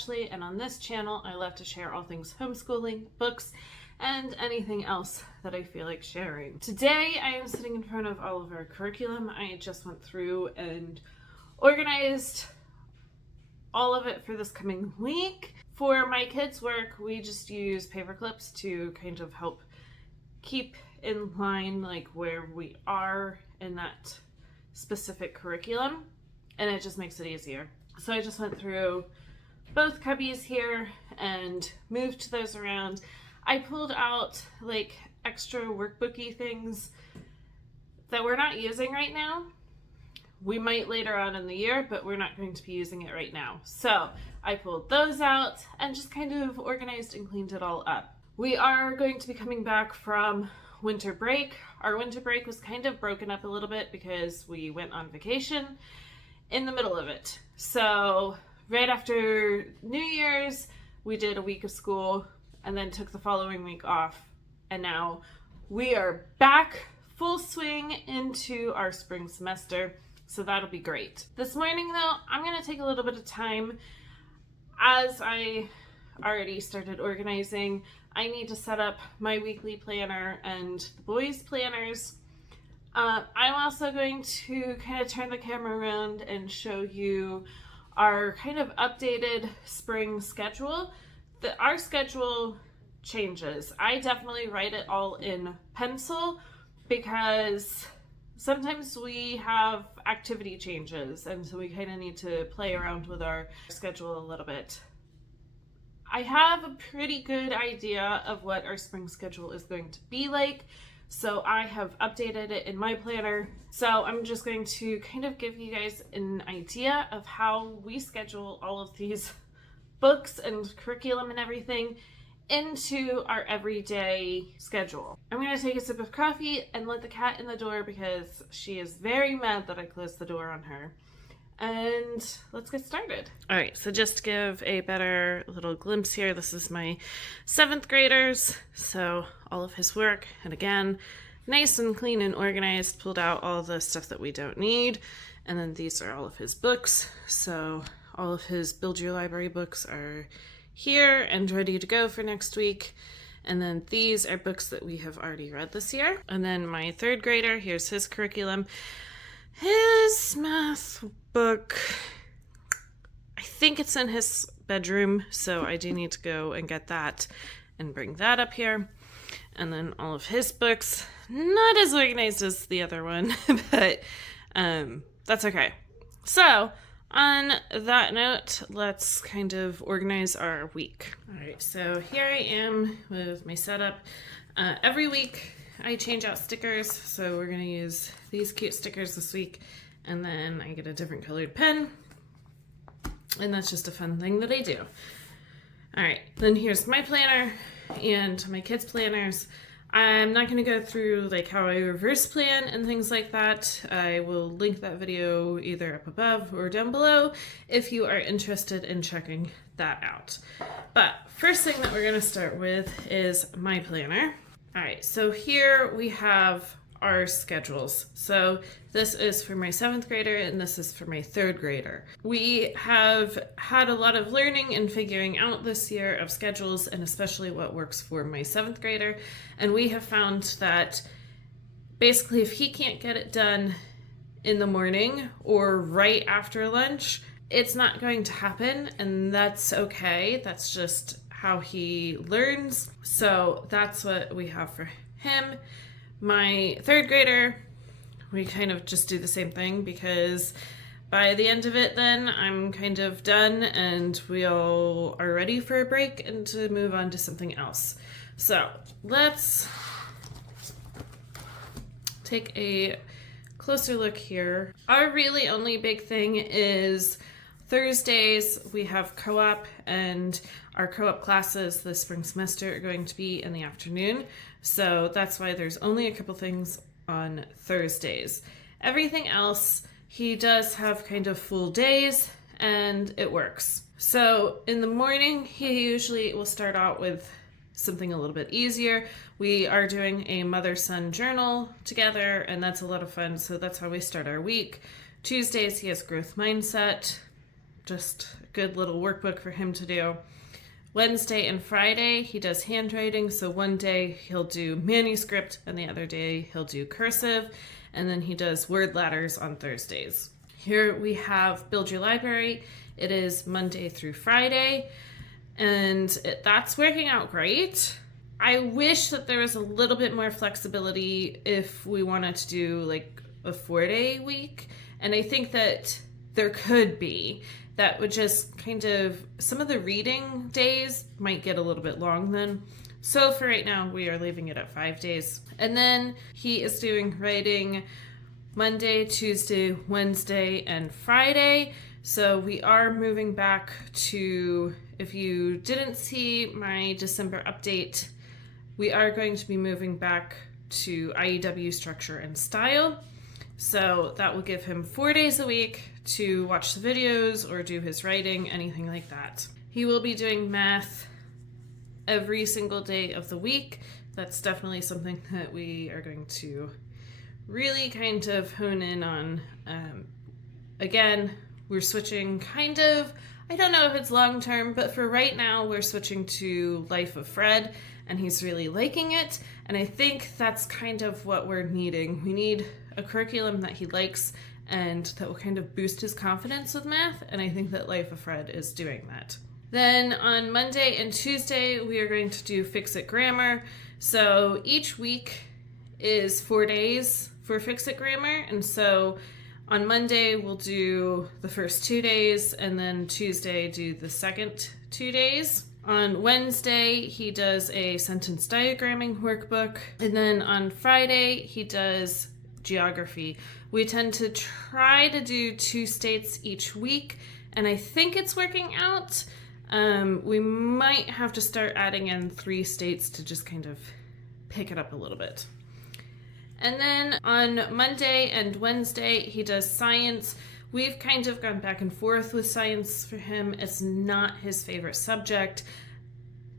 Ashley, and on this channel I love to share all things homeschooling, books, and anything else that I feel like sharing. Today I am sitting in front of all of our curriculum. I just went through and organized all of it for this coming week. For my kids' work, we just use paper clips to kind of help keep in line like where we are in that specific curriculum, and it just makes it easier. So I just went through both cubbies here and moved those around. I pulled out like extra workbooky things that we're not using right now. We might later on in the year, but we're not going to be using it right now. So I pulled those out and just kind of organized and cleaned it all up. We are going to be coming back from winter break. Our winter break was kind of broken up a little bit because we went on vacation in the middle of it. So right after New Year's, we did a week of school and then took the following week off. And now we are back full swing into our spring semester. So that'll be great. This morning though, I'm gonna take a little bit of time. As I already started organizing, I need to set up my weekly planner and the boys' planners. I'm also going to kind of turn the camera around and show you our kind of updated spring schedule. Our schedule changes. I definitely write it all in pencil because sometimes we have activity changes, and so we kind of need to play around with our schedule a little bit. I have a pretty good idea of what our spring schedule is going to be like, so I have updated it in my planner. So I'm just going to kind of give you guys an idea of how we schedule all of these books and curriculum and everything into our everyday schedule. I'm going to take a sip of coffee and let the cat in the door because she is very mad that I closed the door on her. And let's get started. All right, so just to give a better little glimpse here, this is my 7th graders. So all of his work, and again, nice and clean and organized, pulled out all the stuff that we don't need. And then these are all of his books. So all of his Build Your Library books are here and ready to go for next week. And then these are books that we have already read this year. And then my 3rd grader, here's his curriculum. His math book, I think it's in his bedroom, so I do need to go and get that and bring that up here. And then all of his books, not as organized as the other one, but that's okay. So on that note, let's kind of organize our week. All right, so here I am with my setup. Every week I change out stickers, so we're gonna use these cute stickers this week, and then I get a different colored pen, and that's just a fun thing that I do. All right, then here's my planner and my kids' planners. I'm not going to go through like how I reverse plan and things like that. I will link that video either up above or down below if you are interested in checking that out. But first thing that we're going to start with is my planner. All right, so here we have our schedules. So this is for my 7th grader and this is for my 3rd grader. We have had a lot of learning and figuring out this year of schedules, and especially what works for my 7th grader. And we have found that basically if he can't get it done in the morning or right after lunch, it's not going to happen, and that's okay. That's just how he learns. So that's what we have for him. My 3rd grader, we kind of just do the same thing because by the end of it then I'm kind of done and we all are ready for a break and to move on to something else. So let's take a closer look here. Our really only big thing is Thursdays we have co-op, and our co-op classes this spring semester are going to be in the afternoon. So that's why there's only a couple things on Thursdays. Everything else, he does have kind of full days and it works. So in the morning, he usually will start out with something a little bit easier. We are doing a mother-son journal together, and that's a lot of fun. So that's how we start our week. Tuesdays, he has growth mindset, just a good little workbook for him to do. Wednesday and Friday, he does handwriting. So one day he'll do manuscript and the other day he'll do cursive. And then he does word ladders on Thursdays. Here we have Build Your Library. It is Monday through Friday. And that's working out great. I wish that there was a little bit more flexibility if we wanted to do like a 4-day week. And I think that there could be. That would just kind of, some of the reading days might get a little bit long then. So for right now, we are leaving it at 5 days. And then he is doing writing Monday, Tuesday, Wednesday, and Friday. So we are moving back to, if you didn't see my December update, we are going to be moving back to IEW structure and style. So that will give him 4 days a week to watch the videos or do his writing, anything like that. He will be doing math every single day of the week. That's definitely something that we are going to really kind of hone in on. Again, we're switching kind of, I don't know if it's long term, but for right now, we're switching to Life of Fred, and he's really liking it. And I think that's kind of what we're needing. We need a curriculum that he likes and that will kind of boost his confidence with math, and I think that Life of Fred is doing that. Then on Monday and Tuesday, we are going to do Fix It Grammar. So each week is 4 days for Fix It Grammar, and so on Monday, we'll do the first 2 days, and then Tuesday, do the second 2 days. On Wednesday, he does a sentence diagramming workbook, and then on Friday, he does geography. We tend to try to do 2 states each week, and I think it's working out. We might have to start adding in 3 states to just kind of pick it up a little bit. And then on Monday and Wednesday, he does science. We've kind of gone back and forth with science for him. It's not his favorite subject,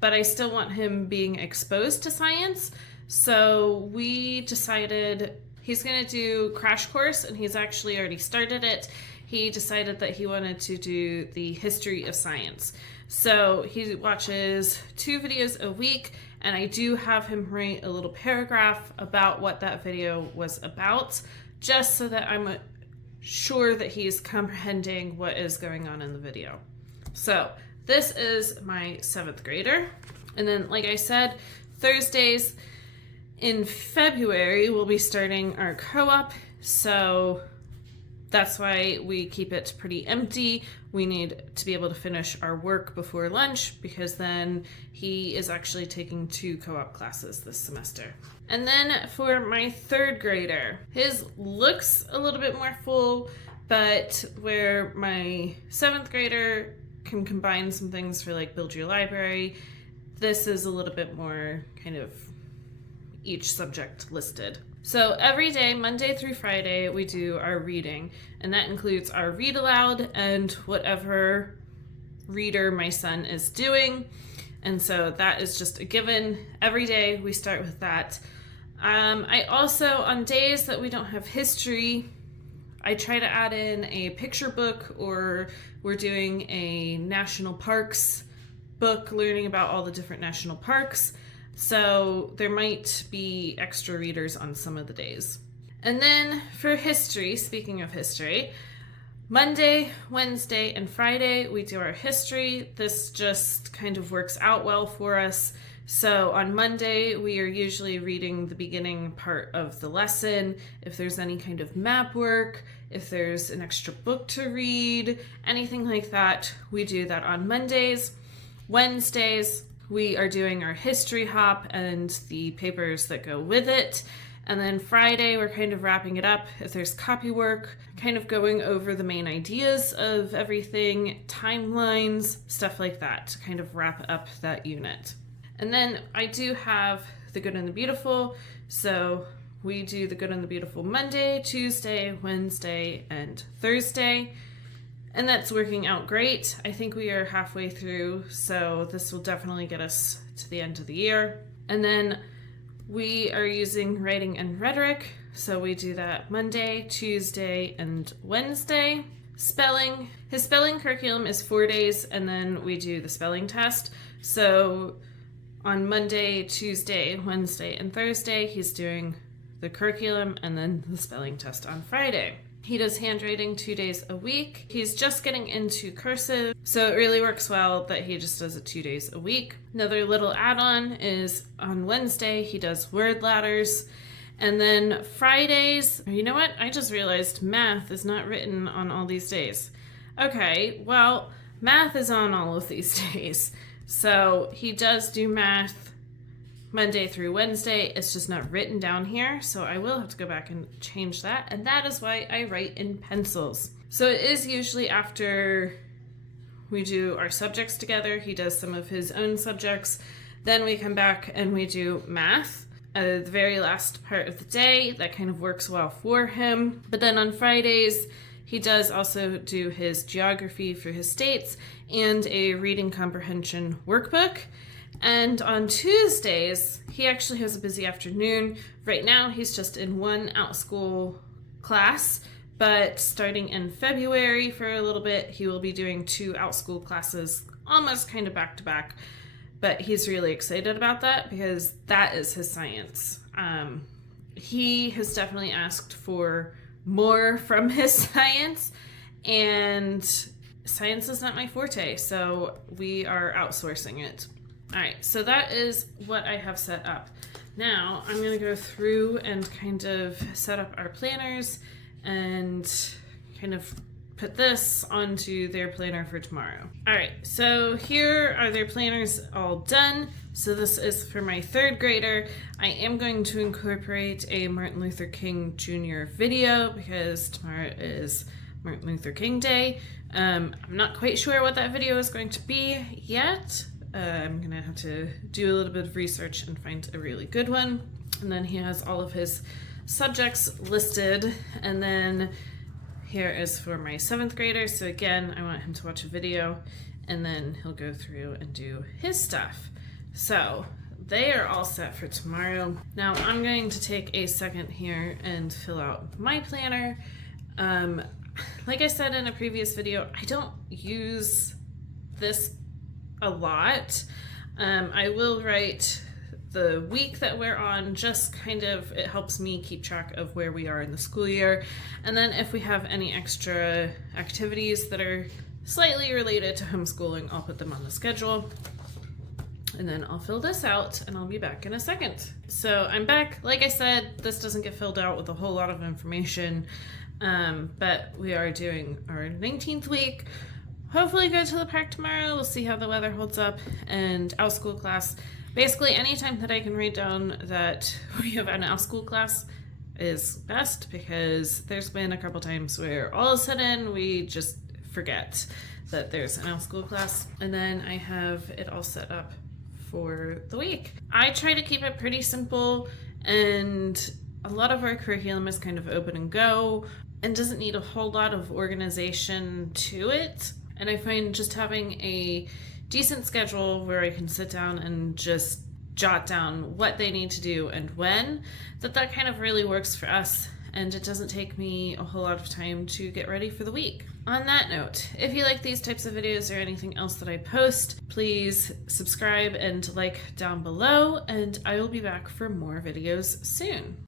but I still want him being exposed to science. So we decided he's going to do Crash Course, and he's actually already started it. He decided that he wanted to do the history of science. So he watches 2 videos a week, and I do have him write a little paragraph about what that video was about, just so that I'm sure that he's comprehending what is going on in the video. So this is my 7th grader. And then, like I said, Thursdays in February, we'll be starting our co-op. So that's why we keep it pretty empty. We need to be able to finish our work before lunch, because then he is actually taking 2 co-op classes this semester. And then for my 3rd grader, his looks a little bit more full, but where my 7th grader can combine some things for like Build Your Library, this is a little bit more kind of each subject listed. So every day, Monday through Friday, we do our reading, and that includes our read aloud and whatever reader my son is doing. And so that is just a given. Every day we start with that. I also, on days that we don't have history, I try to add in a picture book, or we're doing a national parks book, learning about all the different national parks. So there might be extra readers on some of the days. And then for history, speaking of history, Monday, Wednesday, and Friday, we do our history. This just kind of works out well for us. So on Monday, we are usually reading the beginning part of the lesson. If there's any kind of map work, if there's an extra book to read, anything like that, we do that on Mondays. Wednesdays, we are doing our history hop and the papers that go with it. And then Friday, we're kind of wrapping it up. If there's copy work, kind of going over the main ideas of everything, timelines, stuff like that, to kind of wrap up that unit. And then I do have the Good and the Beautiful. So we do the Good and the Beautiful Monday, Tuesday, Wednesday, and Thursday. And that's working out great. I think we are halfway through, so this will definitely get us to the end of the year. And then we are using writing and rhetoric, so we do that Monday, Tuesday, and Wednesday. Spelling. His spelling curriculum is 4 days, and then we do the spelling test. So on Monday, Tuesday, Wednesday, and Thursday, he's doing the curriculum and then the spelling test on Friday. He does handwriting 2 days a week. He's just getting into cursive, so it really works well that he just does it 2 days a week. Another little add-on is on Wednesday, he does word ladders. And then Fridays, you know what? I just realized math is not written on all these days. Okay, well, math is on all of these days. So he does do math Monday through Wednesday. It's just not written down here, so I will have to go back and change that. And that is why I write in pencils. So it is usually after we do our subjects together. He does some of his own subjects. Then we come back and we do math. The very last part of the day, that kind of works well for him. But then on Fridays, he does also do his geography for his states and a reading comprehension workbook. And on Tuesdays, he actually has a busy afternoon. Right now, he's just in one out-school class, but starting in February for a little bit, he will be doing 2 out-school classes almost kind of back-to-back. But he's really excited about that because that is his science. He has definitely asked for more from his science, and science is not my forte, so we are outsourcing it. All right, so that is what I have set up. Now I'm going to go through and kind of set up our planners and kind of put this onto their planner for tomorrow. All right, so here are their planners all done. So this is for my 3rd grader. I am going to incorporate a Martin Luther King Jr. video because tomorrow is Martin Luther King Day. I'm not quite sure what that video is going to be yet. I'm gonna have to do a little bit of research and find a really good one. And then he has all of his subjects listed. And then here is for my 7th grader. So again, I want him to watch a video and then he'll go through and do his stuff. So they are all set for tomorrow. Now I'm going to take a second here and fill out my planner. Like I said in a previous video, I don't use this a lot. I will write the week that we're on, just kind of, it helps me keep track of where we are in the school year. And then if we have any extra activities that are slightly related to homeschooling, I'll put them on the schedule. And then I'll fill this out and I'll be back in a second. So I'm back. Like I said, this doesn't get filled out with a whole lot of information, but we are doing our 19th week. Hopefully go to the park tomorrow. We'll see how the weather holds up, and out school class. Basically anytime that I can write down that we have an out school class is best, because there's been a couple times where all of a sudden we just forget that there's an out school class. And then I have it all set up for the week. I try to keep it pretty simple, and a lot of our curriculum is kind of open and go and doesn't need a whole lot of organization to it. And I find just having a decent schedule where I can sit down and just jot down what they need to do and when, that kind of really works for us, and it doesn't take me a whole lot of time to get ready for the week. On that note, if you like these types of videos or anything else that I post, please subscribe and like down below, and I will be back for more videos soon.